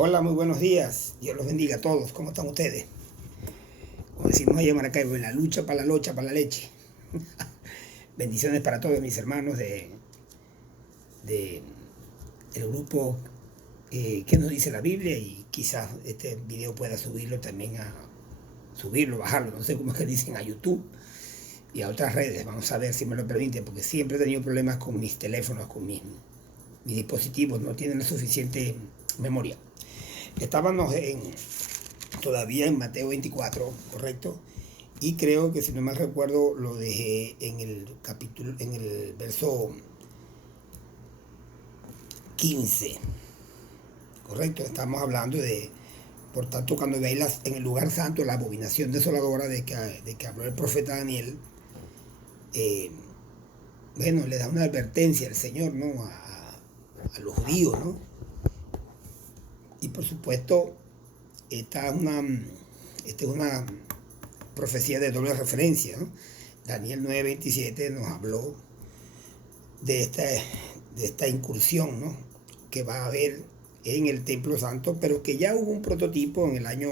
Hola, muy buenos días. Dios los bendiga a todos. ¿Cómo están ustedes? Como decimos allá en Maracaibo, en la lucha para la locha, para la leche. Bendiciones para todos mis hermanos de- del grupo que nos dice la Biblia, y quizás este video pueda subirlo también subirlo, bajarlo, no sé cómo es que dicen, a YouTube y a otras redes. Vamos a ver si me lo permiten, porque siempre he tenido problemas con mis teléfonos, con mis dispositivos, no tienen la suficiente memoria. Estábamos todavía en Mateo 24, ¿correcto? Y creo que, si no mal recuerdo, lo dejé en el capítulo, en el verso 15, ¿correcto? Estamos hablando de, por tanto, cuando veis en el lugar santo la abominación desoladora de que habló el profeta Daniel. eh, bueno, le da una advertencia al Señor, ¿no? A los judíos, ¿no? Y por supuesto, esta es una, esta es una profecía de doble referencia, ¿no? Daniel 9:27 nos habló de esta incursión, ¿no?, que va a haber en el Templo Santo, pero que ya hubo un prototipo en el año,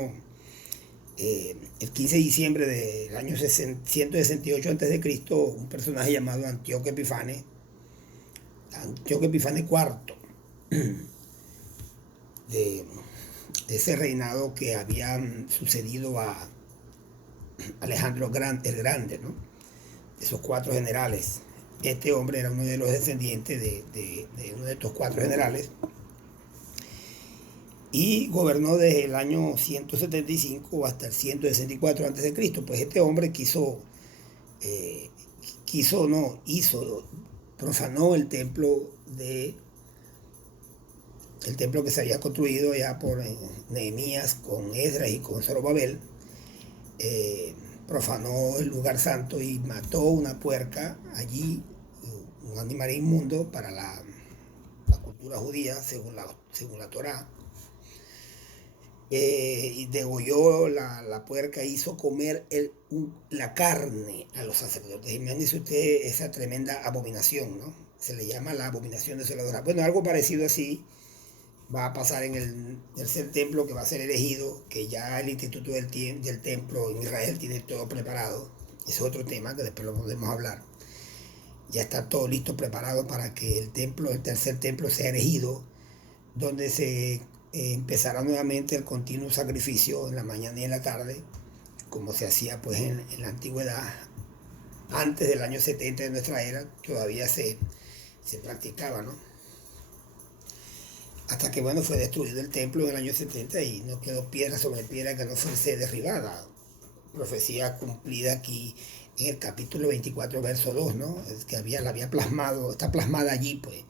el 15 de diciembre del año 168 a.C., un personaje llamado Antíoco Epífanes IV, de, de ese reinado que había sucedido a Alejandro el Grande, ¿no? Esos cuatro generales. Este hombre era uno de los descendientes de uno de estos cuatro generales, y gobernó desde el año 175 hasta el 164 a.C. Pues este hombre eh, no, profanó el templo que se había construido ya por Nehemías con Esdras y con Zorobabel. Profanó el lugar santo y mató una puerca allí, un animal inmundo para la cultura judía, según la Torá. Y degolló la puerca, hizo comer la carne a los sacerdotes. Imagínese usted esa tremenda abominación, ¿no? Se le llama la abominación desoladora. Bueno, algo parecido así va a pasar en el tercer templo, que va a ser erigido, que ya el instituto del templo en Israel tiene todo preparado. Es otro tema que después lo podemos hablar. Ya está todo listo, preparado para que el tercer templo, sea erigido, donde se empezará nuevamente el continuo sacrificio en la mañana y en la tarde, como se hacía pues en la antigüedad. Antes del año 70 de nuestra era todavía se practicaba, ¿no? Hasta que, bueno, fue destruido el templo en el año 70 y no quedó piedra sobre piedra que no fuese derribada. Profecía cumplida aquí en el capítulo 24, verso 2, ¿no? Es que la había plasmado, está plasmada allí, pues.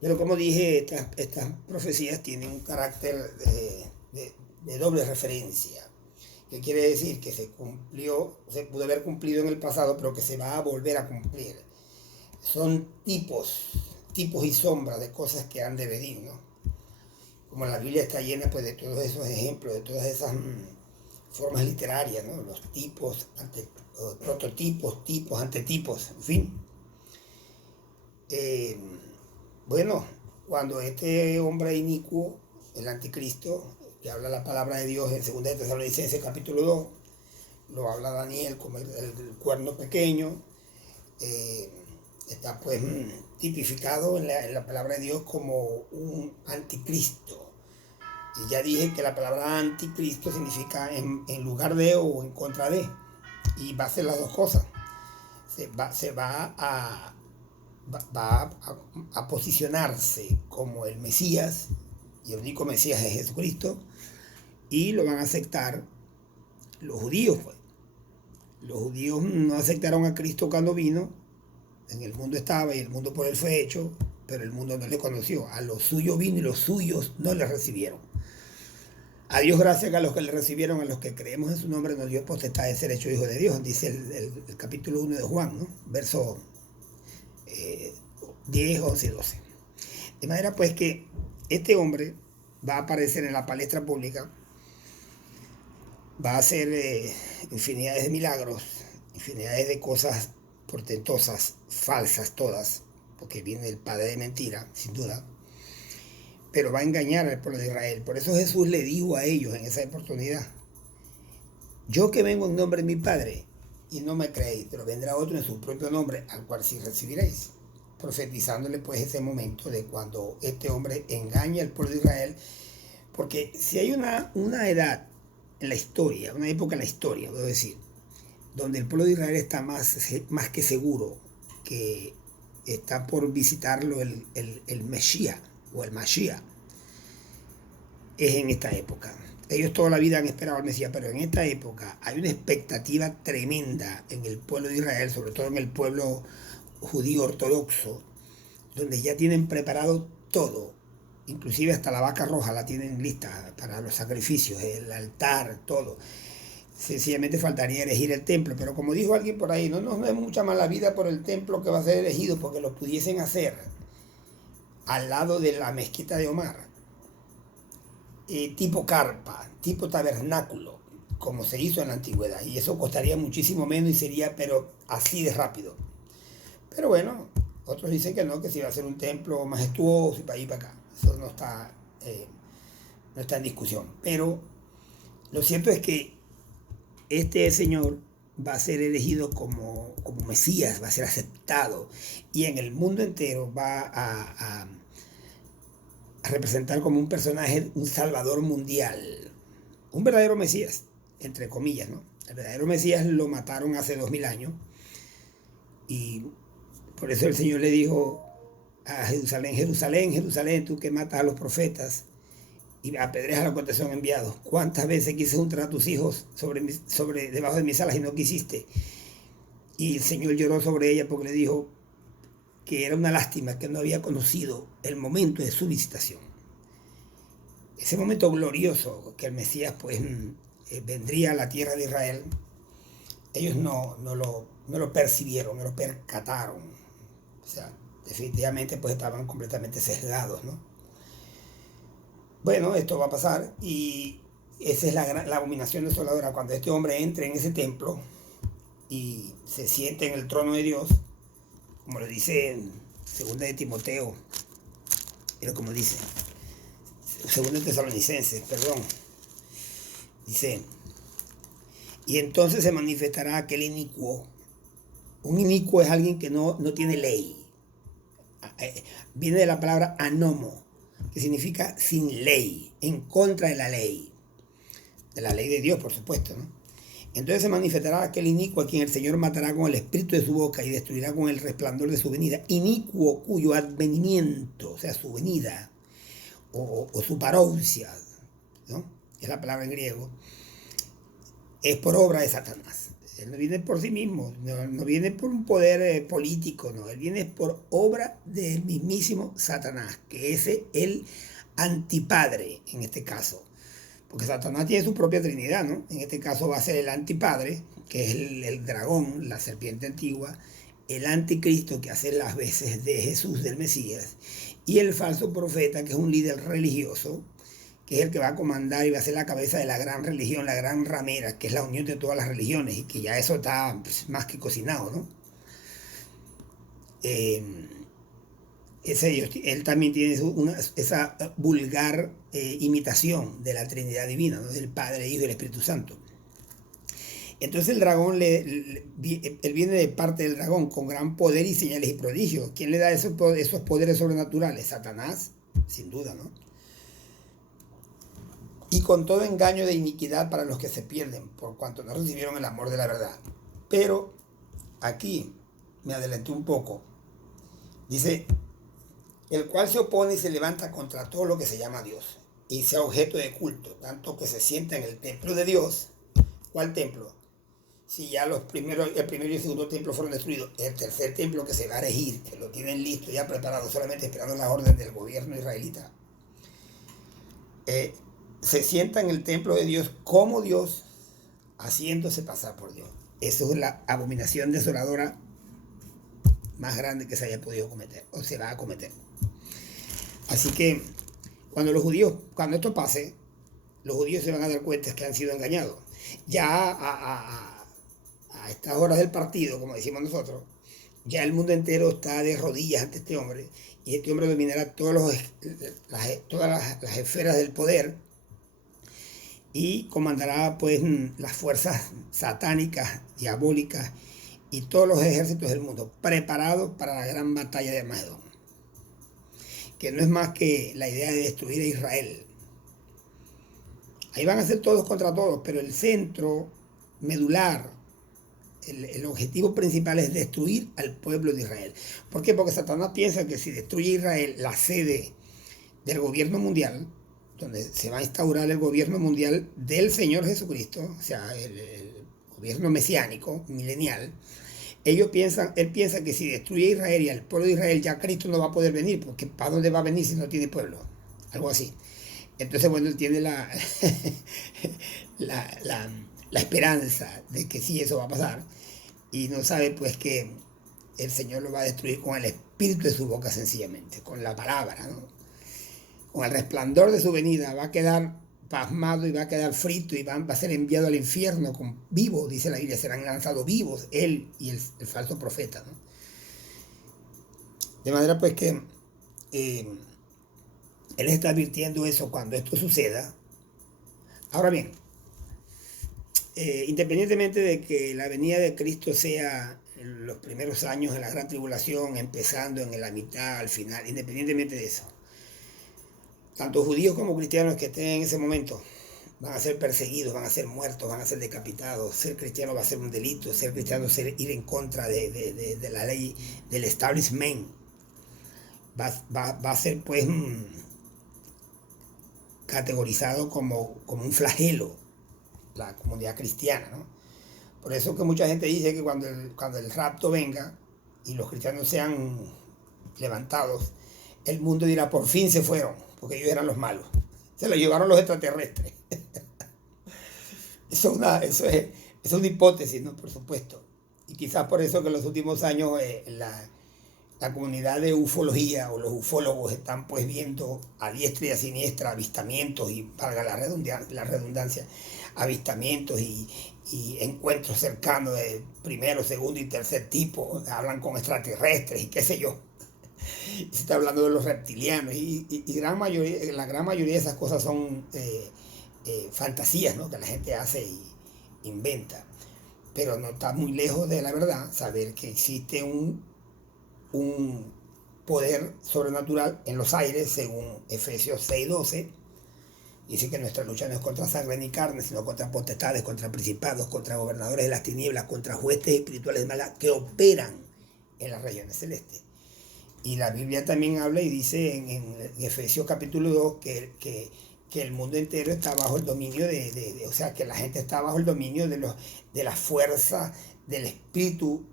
Pero como dije, estas profecías tienen un carácter de doble referencia. ¿Qué quiere decir? Que se pudo haber cumplido en el pasado, pero que se va a volver a cumplir. Son tipos y sombras de cosas que han de venir, ¿no? Como la Biblia está llena, pues, de todos esos ejemplos, de todas esas formas literarias, ¿no? Los tipos, prototipos, tipos, antetipos, en fin. Eh, bueno, cuando este hombre inicuo, el anticristo, que habla la palabra de Dios en 2 de Tesalonicenses capítulo 2, lo habla Daniel como el cuerno pequeño. Está pues tipificado en la palabra de Dios como un anticristo. Y ya dije que la palabra anticristo significa en lugar de o en contra de, y va a ser las dos cosas. Se va a posicionarse como el Mesías, y el único Mesías es Jesucristo, y lo van a aceptar los judíos, pues. Los judíos no aceptaron a Cristo cuando vino. En el mundo estaba y el mundo por él fue hecho, pero el mundo no le conoció. A los suyos vino y los suyos no le recibieron. A Dios gracias, que a los que le recibieron, a los que creemos en su nombre, nos dio potestad de ser hecho hijo de Dios, dice el capítulo 1 de Juan, ¿no? Verso 10, 11 y 12. De manera pues que este hombre va a aparecer en la palestra pública, va a hacer infinidades de milagros, infinidades de cosas portentosas, falsas todas, porque viene el padre de mentira, sin duda. pero va a engañar al pueblo de Israel. Por eso Jesús le dijo a ellos en esa oportunidad: yo que vengo en nombre de mi Padre y no me creéis, pero vendrá otro en su propio nombre, al cual sí recibiréis. Profetizándole pues ese momento de cuando este hombre engaña al pueblo de Israel, porque si hay una edad en la historia, una época en la historia, debo decir, donde el pueblo de Israel está más que seguro que está por visitarlo el Mesías o el Mashiach, es en esta época. Ellos toda la vida han esperado al Mesías, pero en esta época hay una expectativa tremenda en el pueblo de Israel, sobre todo en el pueblo judío ortodoxo, donde ya tienen preparado todo, inclusive hasta la vaca roja la tienen lista para los sacrificios, el altar, todo. Sencillamente faltaría elegir el templo, pero como dijo alguien por ahí, no nos demos mucha mala vida por el templo que va a ser elegido, porque lo pudiesen hacer al lado de la mezquita de Omar, tipo carpa, tipo tabernáculo, como se hizo en la antigüedad, y eso costaría muchísimo menos y sería, pero así de rápido. Pero bueno, otros dicen que no, que si va a ser un templo majestuoso y para allí y para acá. Eso no está en discusión. Pero lo cierto es que este señor va a ser elegido como Mesías, va a ser aceptado, y en el mundo entero va a representar como un personaje, un salvador mundial, un verdadero Mesías, entre comillas, ¿no? El verdadero Mesías lo mataron hace 2000 años, y por eso el Señor le dijo a Jerusalén: Jerusalén, Jerusalén, tú que matas a los profetas y apedreas a los que te son enviados. ¿Cuántas veces quise juntar a tus hijos debajo de mis alas y no quisiste? Y el Señor lloró sobre ella porque le dijo que era una lástima que no había conocido el momento de su visitación. Ese momento glorioso que el Mesías pues vendría a la tierra de Israel, ellos no lo percibieron, no lo percataron. O sea, definitivamente pues estaban completamente sesgados, ¿no? Bueno, esto va a pasar, y esa es la abominación desoladora, cuando este hombre entre en ese templo y se siente en el trono de Dios, como lo dice en 2 de Timoteo, pero como dice 2 de Tesalonicenses, perdón, dice: y entonces se manifestará aquel inicuo. Un inicuo es alguien que no tiene ley. Viene de la palabra anomo, que significa sin ley, en contra de la ley de Dios, por supuesto, ¿no? Entonces se manifestará aquel inicuo a quien el Señor matará con el espíritu de su boca y destruirá con el resplandor de su venida. Inicuo cuyo advenimiento, o sea, su venida, o su parousia, ¿no? Es la palabra en griego, es por obra de Satanás. Él no viene por sí mismo, no viene por un poder político, no. Él viene por obra del mismísimo Satanás, que es el antipadre en este caso. Porque Satanás tiene su propia trinidad, ¿no? En este caso va a ser el antipadre, que es el dragón, la serpiente antigua, el anticristo, que hace las veces de Jesús, del Mesías, y el falso profeta, que es un líder religioso, que es el que va a comandar y va a ser la cabeza de la gran religión, la gran ramera, que es la unión de todas las religiones, y que ya eso está pues, más que cocinado, ¿no? Él también tiene esa vulgar imitación de la Trinidad Divina, ¿no? Del Padre, Hijo y el Espíritu Santo. Entonces el dragón, él viene de parte del dragón con gran poder y señales y prodigios. ¿Quién le da esos poderes sobrenaturales? Satanás, sin duda, ¿no? Y con todo engaño de iniquidad para los que se pierden, por cuanto no recibieron el amor de la verdad. Pero aquí me adelanté un poco. Dice: el cual se opone y se levanta contra todo lo que se llama Dios y sea objeto de culto, tanto que se sienta en el templo de Dios. ¿Cuál templo? Si ya el primero y el segundo templo fueron destruidos, el tercer templo que se va a erigir, que lo tienen listo, ya preparado, solamente esperando la orden del gobierno israelita, se sienta en el templo de Dios como Dios, haciéndose pasar por Dios. Eso es la abominación desoladora más grande que se haya podido cometer, o se va a cometer. Así que cuando esto pase, los judíos se van a dar cuenta que han sido engañados. Ya a estas horas del partido, como decimos nosotros, ya el mundo entero está de rodillas ante este hombre, y este hombre dominará todas las esferas del poder y comandará pues las fuerzas satánicas, diabólicas y todos los ejércitos del mundo, preparados para la gran batalla de Armagedón, que no es más que la idea de destruir a Israel. Ahí van a ser todos contra todos, pero el centro medular, el objetivo principal es destruir al pueblo de Israel. ¿Por qué? Porque Satanás piensa que si destruye Israel, la sede del gobierno mundial, donde se va a instaurar el gobierno mundial del Señor Jesucristo, o sea, el gobierno mesiánico, milenial, él piensa que si destruye Israel y al pueblo de Israel, ya Cristo no va a poder venir, porque ¿para dónde va a venir si no tiene pueblo? Algo así. Entonces, bueno, él tiene la esperanza de que sí eso va a pasar, y no sabe pues que el Señor lo va a destruir con el espíritu de su boca, sencillamente, con la palabra, ¿no? Con el resplandor de su venida va a quedar pasmado y va a quedar frito y va a ser enviado al infierno vivo, dice la Biblia, serán lanzados vivos él y el falso profeta, ¿no? De manera pues que él está advirtiendo eso cuando esto suceda. Ahora bien, independientemente de que la venida de Cristo sea en los primeros años de la gran tribulación, empezando en la mitad, al final, independientemente de eso, tanto judíos como cristianos que estén en ese momento van a ser perseguidos, van a ser muertos, van a ser decapitados. Ser cristiano va a ser un delito, ser cristiano es ir en contra de la ley del establishment. Va a ser pues categorizado como un flagelo la comunidad cristiana, ¿no? Por eso que mucha gente dice que cuando el rapto venga y los cristianos sean levantados, el mundo dirá, por fin se fueron, porque ellos eran los malos. Se los llevaron los extraterrestres. Eso es una hipótesis, ¿no? Por supuesto. Y quizás por eso que en los últimos años la comunidad de ufología o los ufólogos están pues viendo a diestra y a siniestra avistamientos, y valga la redundancia, avistamientos y encuentros cercanos de primero, segundo y tercer tipo. Hablan con extraterrestres y qué sé yo. Se está hablando de los reptilianos y la gran mayoría de esas cosas son fantasías, ¿no? Que la gente hace y inventa. Pero no está muy lejos de la verdad saber que existe un poder sobrenatural en los aires, según Efesios 6:12. Dice que nuestra lucha no es contra sangre ni carne, sino contra potestades, contra principados, contra gobernadores de las tinieblas, contra jueces espirituales de maldad que operan en las regiones celestes. Y la Biblia también habla y dice en Efesios capítulo 2 que el mundo entero está bajo el dominio o sea, que la gente está bajo el dominio de la fuerza del espíritu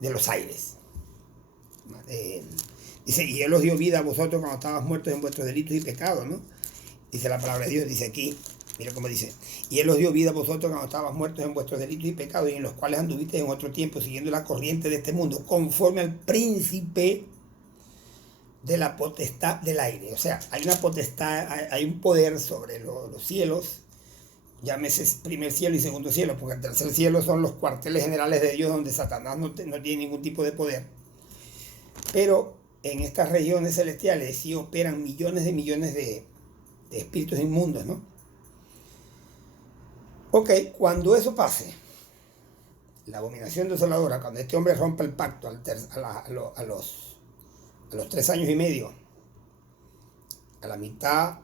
de los aires. Dice, y Él os dio vida a vosotros cuando estabas muertos en vuestros delitos y pecados, ¿no? Dice la palabra de Dios, dice aquí, mira cómo dice, y Él os dio vida a vosotros cuando estabas muertos en vuestros delitos y pecados, y en los cuales anduviste en otro tiempo siguiendo la corriente de este mundo, conforme al príncipe de la potestad del aire. O sea, hay una potestad, hay un poder sobre los cielos, llámese primer cielo y segundo cielo, porque el tercer cielo son los cuarteles generales de Dios, donde Satanás no tiene ningún tipo de poder. Pero en estas regiones celestiales sí operan millones de espíritus inmundos, ¿no? Ok, cuando eso pase, la abominación desoladora, cuando este hombre rompa el pacto a los 3 años y medio, a la mitad,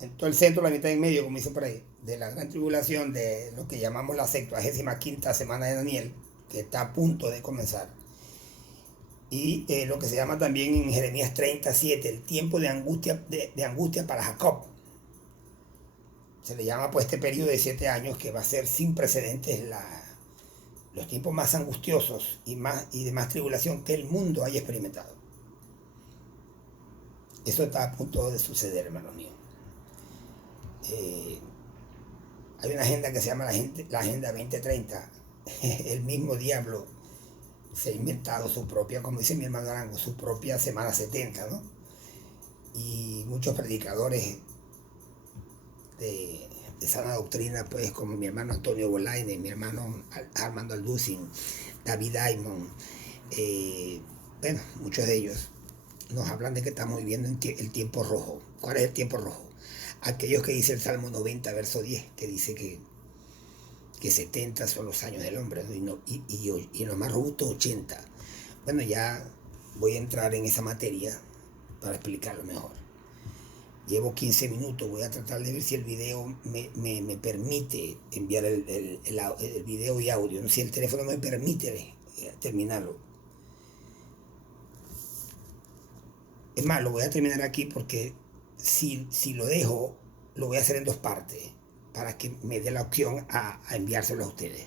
en todo el centro, la mitad y medio, como dice por ahí, de la gran tribulación, de lo que llamamos la 75ª semana de Daniel, que está a punto de comenzar, y lo que se llama también en Jeremías 37, el tiempo de angustia para Jacob. Se le llama pues este periodo de 7 años que va a ser sin precedentes los tiempos más angustiosos y de más tribulación que el mundo haya experimentado. Eso está a punto de suceder, hermanos míos. Hay una agenda que se llama la Agenda 2030. El mismo diablo se ha inventado su propia, como dice mi hermano Arango, su propia semana 70, ¿no? Y muchos predicadores de sana doctrina, pues, como mi hermano Antonio Bolaine, mi hermano Armando Alducin, David Diamond, bueno, muchos de ellos nos hablan de que estamos viviendo el tiempo rojo. ¿Cuál es el tiempo rojo? Aquellos que dice el Salmo 90, verso 10, que dice que 70 son los años del hombre, ¿no? Y los más robustos 80. Bueno, ya voy a entrar en esa materia para explicarlo mejor. Llevo 15 minutos, voy a tratar de ver si el video me permite enviar el video y audio, ¿no? Si el teléfono me permite terminarlo. Es más, lo voy a terminar aquí porque si lo dejo, lo voy a hacer en dos partes para que me dé la opción a enviárselo a ustedes.